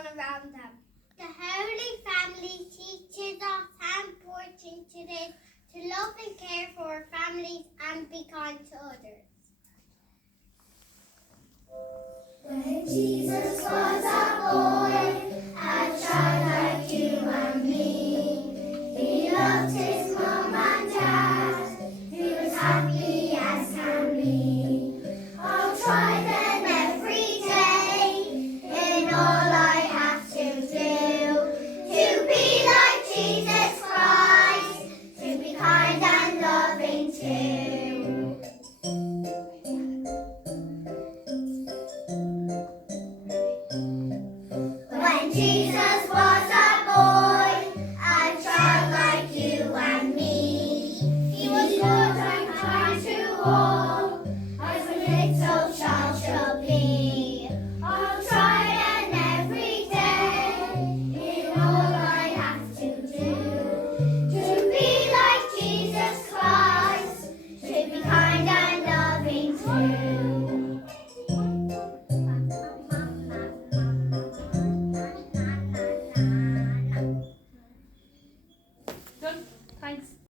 everyone around them. The Holy Family teaches us how important it is to love and care for our families and be kind to others. When Jesus was a boy, a child like you and me, he loved his mom and dad, he was happy as can be. I'll try then every day, in all I have to do, to be like Jesus Christ, to be kind and loving too. When Jesus was a boy, a child like you and me, he was good and kind to all, as a little child should be. I'll try and every day, in all I have to do, to be like Jesus Christ, to be kind and loving too. Good. Thanks.